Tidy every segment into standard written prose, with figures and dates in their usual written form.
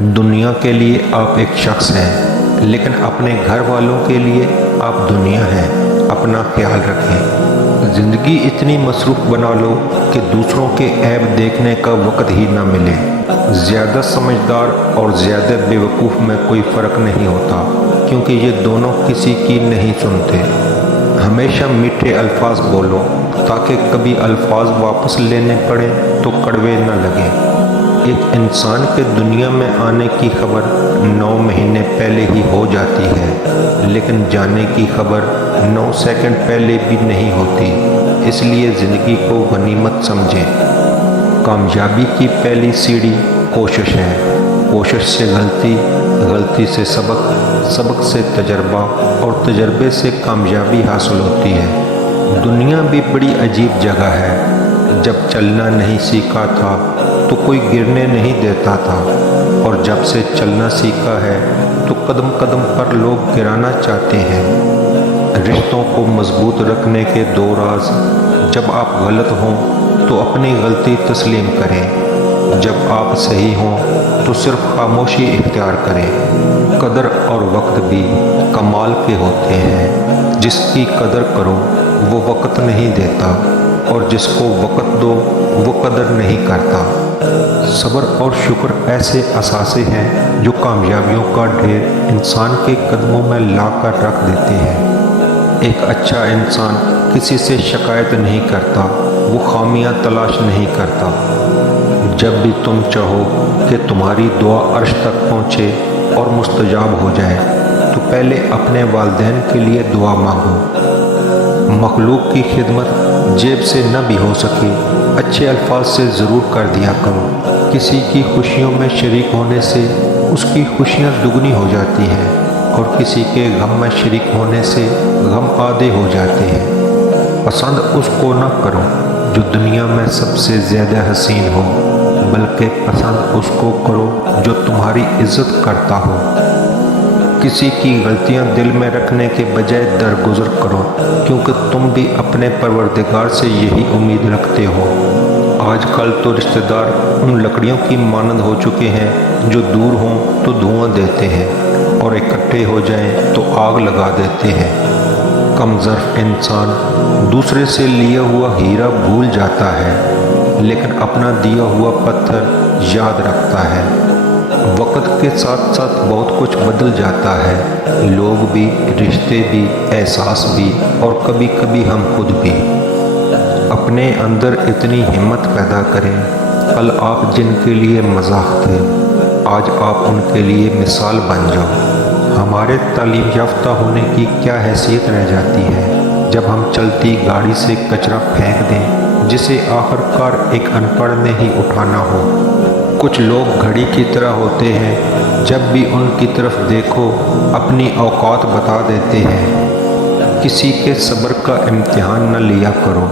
دنیا کے لیے آپ ایک شخص ہیں، لیکن اپنے گھر والوں کے لیے آپ دنیا ہیں۔ اپنا خیال رکھیں۔ زندگی اتنی مصروف بنا لو کہ دوسروں کے عیب دیکھنے کا وقت ہی نہ ملے۔ زیادہ سمجھدار اور زیادہ بے وقوف میں کوئی فرق نہیں ہوتا، کیونکہ یہ دونوں کسی کی نہیں سنتے۔ ہمیشہ میٹھے الفاظ بولو تاکہ کبھی الفاظ واپس لینے پڑے تو کڑوے نہ لگیں۔ ایک انسان کے دنیا میں آنے کی خبر 9 مہینے پہلے ہی ہو جاتی ہے، لیکن جانے کی خبر 9 سیکنڈ پہلے بھی نہیں ہوتی۔ اس لیے زندگی کو غنیمت سمجھیں۔ کامیابی کی پہلی سیڑھی کوشش ہے، کوشش سے غلطی، غلطی سے سبق، سبق سے تجربہ اور تجربے سے کامیابی حاصل ہوتی ہے۔ دنیا بھی بڑی عجیب جگہ ہے۔ جب چلنا نہیں سیکھا تھا تو کوئی گرنے نہیں دیتا تھا، اور جب سے چلنا سیکھا ہے تو قدم قدم پر لوگ گرانا چاہتے ہیں۔ رشتوں کو مضبوط رکھنے کے 2 راز: جب آپ غلط ہوں تو اپنی غلطی تسلیم کریں، جب آپ صحیح ہوں تو صرف خاموشی اختیار کریں۔ قدر اور وقت بھی کمال کے ہوتے ہیں۔ جس کی قدر کرو وہ وقت نہیں دیتا، اور جس کو وقت دو وہ قدر نہیں کرتا۔ صبر اور شکر ایسے اثاثے ہیں جو کامیابیوں کا ڈھیر انسان کے قدموں میں لا کر رکھ دیتے ہیں۔ ایک اچھا انسان کسی سے شکایت نہیں کرتا، وہ خامیاں تلاش نہیں کرتا۔ جب بھی تم چاہو کہ تمہاری دعا عرش تک پہنچے اور مستجاب ہو جائے تو پہلے اپنے والدین کے لیے دعا مانگو۔ مخلوق کی خدمت جیب سے نہ بھی ہو سکے، اچھے الفاظ سے ضرور کر دیا کرو۔ کسی کی خوشیوں میں شریک ہونے سے اس کی خوشیاں دگنی ہو جاتی ہیں، اور کسی کے غم میں شریک ہونے سے غم آدھے ہو جاتے ہیں۔ پسند اس کو نہ کرو جو دنیا میں سب سے زیادہ حسین ہو، بلکہ پسند اس کو کرو جو تمہاری عزت کرتا ہو۔ کسی کی غلطیاں دل میں رکھنے کے بجائے درگزر کرو، کیونکہ تم بھی اپنے پروردگار سے یہی امید رکھتے ہو۔ آج کل تو رشتہ دار ان لکڑیوں کی مانند ہو چکے ہیں جو دور ہوں تو دھواں دیتے ہیں، اور اکٹھے ہو جائیں تو آگ لگا دیتے ہیں۔ کم ظرف انسان دوسرے سے لیا ہوا ہیرا بھول جاتا ہے، لیکن اپنا دیا ہوا پتھر یاد رکھتا ہے۔ وقت کے ساتھ ساتھ بہت کچھ بدل جاتا ہے، لوگ بھی، رشتے بھی، احساس بھی، اور کبھی کبھی ہم خود بھی۔ اپنے اندر اتنی ہمت پیدا کریں، کل آپ جن کے لیے مذاق تھے آج آپ ان کے لیے مثال بن جاؤ۔ ہمارے تعلیم یافتہ ہونے کی کیا حیثیت رہ جاتی ہے جب ہم چلتی گاڑی سے کچرا پھینک دیں جسے آخر کار ایک ان پڑھ نے ہی اٹھانا ہو۔ کچھ لوگ گھڑی کی طرح ہوتے ہیں، جب بھی ان کی طرف دیکھو اپنی اوقات بتا دیتے ہیں۔ کسی کے صبر کا امتحان نہ لیا کرو۔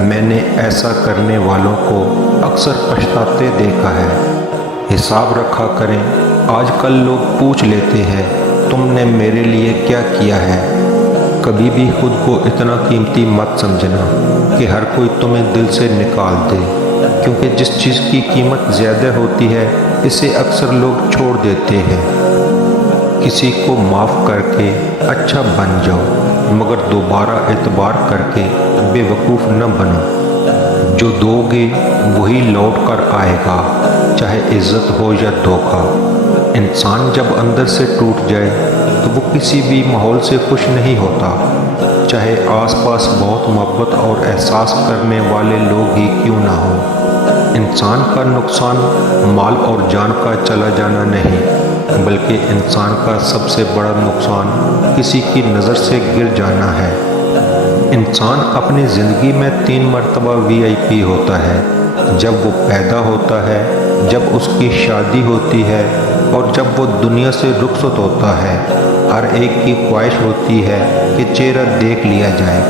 میں نے ایسا کرنے والوں کو اکثر پچھتاتے دیکھا ہے۔ حساب رکھا کریں۔ آج کل لوگ پوچھ لیتے ہیں تم نے میرے لیے کیا کیا ہے۔ کبھی بھی خود کو اتنا قیمتی مت سمجھنا کہ ہر کوئی تمہیں دل سے نکال دے، کیونکہ جس چیز کی قیمت زیادہ ہوتی ہے اسے اکثر لوگ چھوڑ دیتے ہیں۔ کسی کو معاف کر کے اچھا بن جاؤ، مگر دوبارہ اعتبار کر کے بے وقوف نہ بنو۔ جو دو گے وہی لوٹ کر آئے گا، چاہے عزت ہو یا دھوکہ۔ انسان جب اندر سے ٹوٹ جائے تو وہ کسی بھی ماحول سے خوش نہیں ہوتا، چاہے آس پاس بہت محبت اور احساس کرنے والے لوگ ہی کیوں نہ ہوں۔ انسان کا نقصان مال اور جان کا چلا جانا نہیں، بلکہ انسان کا سب سے بڑا نقصان کسی کی نظر سے گر جانا ہے۔ انسان اپنی زندگی میں 3 مرتبہ VIP ہوتا ہے: جب وہ پیدا ہوتا ہے، جب اس کی شادی ہوتی ہے، اور جب وہ دنیا سے رخصت ہوتا ہے۔ ہر ایک کی خواہش ہوتی ہے کہ چہرہ دیکھ لیا جائے۔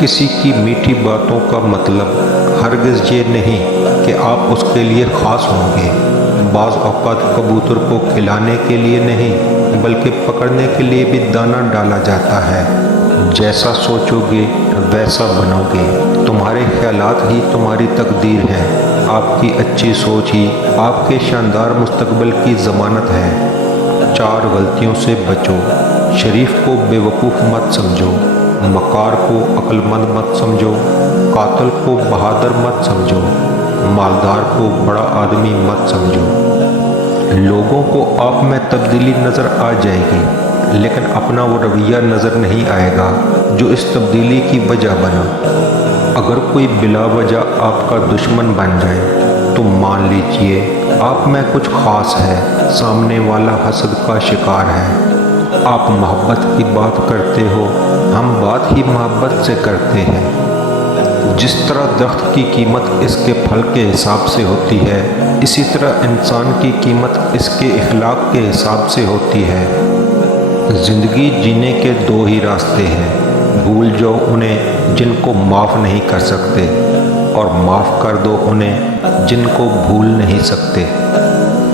کسی کی میٹھی باتوں کا مطلب ہرگز یہ نہیں کہ آپ اس کے لیے خاص ہوں گے۔ بعض اوقات کبوتر کو کھلانے کے لیے نہیں بلکہ پکڑنے کے لیے بھی دانہ ڈالا جاتا ہے۔ جیسا سوچو گے ویسا بنو گے۔ تمہارے خیالات ہی تمہاری تقدیر ہے۔ آپ کی اچھی سوچ ہی آپ کے شاندار مستقبل کی ضمانت ہے۔ 4 غلطیوں سے بچو۔ شریف کو بے وقوف مت سمجھو، مکار کو عقل مند مت سمجھو، قاتل کو بہادر مت سمجھو، مالدار کو بڑا آدمی مت سمجھو۔ لوگوں کو آپ میں تبدیلی نظر آ جائے گی، لیکن اپنا وہ رویہ نظر نہیں آئے گا جو اس تبدیلی کی وجہ بنا۔ اگر کوئی بلا وجہ آپ کا دشمن بن جائے تو مان لیجئے آپ میں کچھ خاص ہے، سامنے والا حسد کا شکار ہے۔ آپ محبت کی بات کرتے ہو، ہم بات ہی محبت سے کرتے ہیں۔ جس طرح درخت کی قیمت اس کے پھل کے حساب سے ہوتی ہے، اسی طرح انسان کی قیمت اس کے اخلاق کے حساب سے ہوتی ہے۔ زندگی جینے کے 2 ہی راستے ہیں، بھول جاؤ انہیں جن کو معاف نہیں کر سکتے، اور معاف کر دو انہیں جن کو بھول نہیں سکتے۔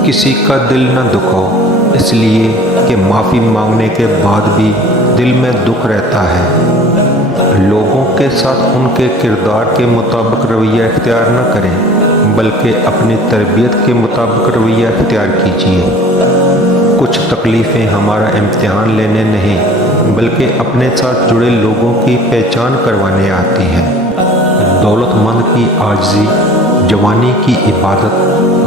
کسی کا دل نہ دکھاؤ، اس لیے کہ معافی مانگنے کے بعد بھی دل میں دکھ رہتا ہے۔ لوگوں کے ساتھ ان کے کردار کے مطابق رویہ اختیار نہ کریں، بلکہ اپنی تربیت کے مطابق رویہ اختیار کیجیے۔ کچھ تکلیفیں ہمارا امتحان لینے نہیں، بلکہ اپنے ساتھ جڑے لوگوں کی پہچان کروانے آتی ہیں۔ دولت مند کی عاجزی، جوانی کی عبادت،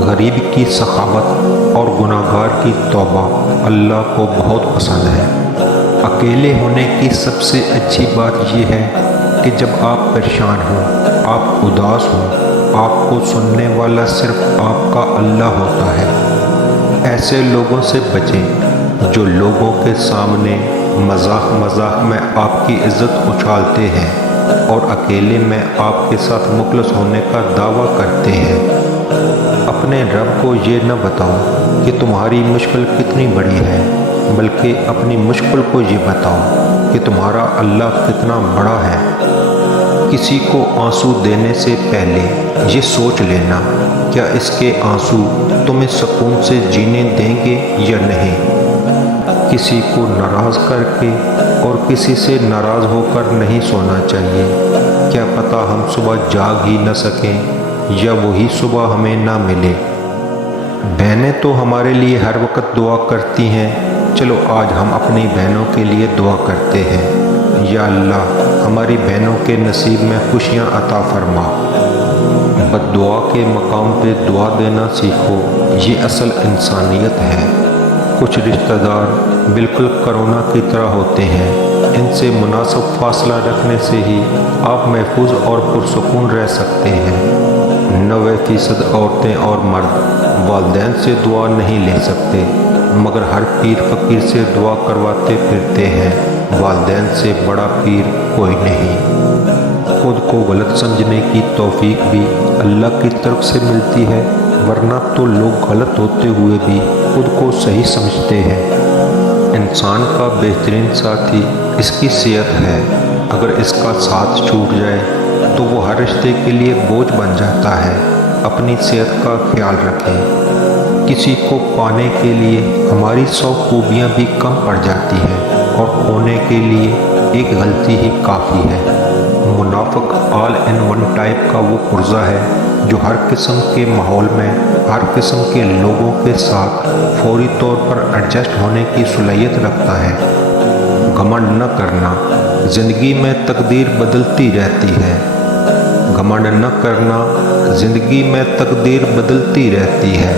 غریب کی سخاوت اور گناہگار کی توبہ اللہ کو بہت پسند ہے۔ اکیلے ہونے کی سب سے اچھی بات یہ ہے کہ جب آپ پریشان ہوں، آپ اداس ہوں، آپ کو سننے والا صرف آپ کا اللہ ہوتا ہے۔ ایسے لوگوں سے بچیں جو لوگوں کے سامنے مذاق میں آپ کی عزت اچھالتے ہیں اور اکیلے میں آپ کے ساتھ مخلص ہونے کا دعویٰ کرتے ہیں۔ اپنے رب کو یہ نہ بتاؤ کہ تمہاری مشکل کتنی بڑی ہے، بلکہ اپنی مشکل کو یہ بتاؤ کہ تمہارا اللہ کتنا بڑا ہے۔ کسی کو آنسو دینے سے پہلے یہ سوچ لینا کیا اس کے آنسو تمہیں سکون سے جینے دیں گے یا نہیں۔ کسی کو ناراض کر کے اور کسی سے ناراض ہو کر نہیں سونا چاہیے، کیا پتہ ہم صبح جاگ ہی نہ سکیں یا وہی صبح ہمیں نہ ملے۔ بہنیں تو ہمارے لیے ہر وقت دعا کرتی ہیں، چلو آج ہم اپنی بہنوں کے لیے دعا کرتے ہیں۔ یا اللہ ہماری بہنوں کے نصیب میں خوشیاں عطا فرما۔ بد دعا کے مقام پہ دعا دینا سیکھو، یہ اصل انسانیت ہے۔ کچھ رشتہ دار بالکل کرونا کی طرح ہوتے ہیں، ان سے مناسب فاصلہ رکھنے سے ہی آپ محفوظ اور پرسکون رہ سکتے ہیں۔ 90% عورتیں اور مرد والدین سے دعا نہیں لے سکتے، مگر ہر پیر فقیر سے دعا کرواتے پھرتے ہیں۔ والدین سے بڑا پیر کوئی نہیں۔ خود کو غلط سمجھنے کی توفیق بھی اللہ کی طرف سے ملتی ہے، ورنہ تو لوگ غلط ہوتے ہوئے بھی خود کو صحیح سمجھتے ہیں۔ انسان کا بہترین ساتھی اس کی صحت ہے، اگر اس کا ساتھ چھوٹ جائے تو وہ ہر رشتے کے لیے بوجھ بن جاتا ہے۔ اپنی صحت کا خیال رکھیں۔ کسی کو پانے کے لیے ہماری 100 خوبیاں بھی کم پڑ جاتی ہیں اور کھونے کے لیے ایک غلطی ہی کافی ہے۔ منافق آل ان ون ٹائپ کا وہ پرزہ ہے جو ہر قسم کے ماحول میں ہر قسم کے لوگوں کے ساتھ فوری طور پر ایڈجسٹ ہونے کی صلاحیت رکھتا ہے۔ گھمنڈ نہ کرنا، زندگی میں تقدیر بدلتی رہتی ہے۔ گھمنڈ نہ کرنا، زندگی میں تقدیر بدلتی رہتی ہے۔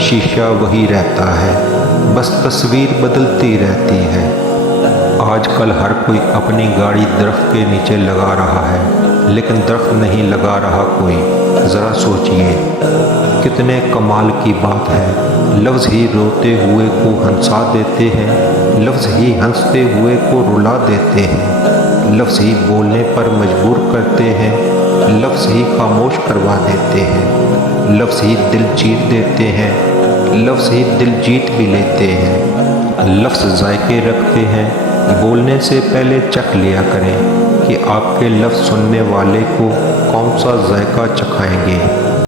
شیشہ وہی رہتا ہے، بس تصویر بدلتی رہتی ہے۔ آج کل ہر کوئی اپنی گاڑی درخت کے نیچے لگا رہا ہے، لیکن درخت نہیں لگا رہا کوئی۔ ذرا سوچئے، کتنے کمال کی بات ہے۔ لفظ ہی روتے ہوئے کو ہنسا دیتے ہیں، لفظ ہی ہنستے ہوئے کو رلا دیتے ہیں، لفظ ہی بولنے پر مجبور کرتے ہیں، لفظ ہی خاموش کروا دیتے ہیں، لفظ ہی دل جیت دیتے ہیں، لفظ ہی دل جیت بھی لیتے ہیں۔ لفظ ذائقے رکھتے ہیں، بولنے سے پہلے چکھ لیا کریں کہ آپ کے لفظ سننے والے کو کون سا ذائقہ چکھائیں گے۔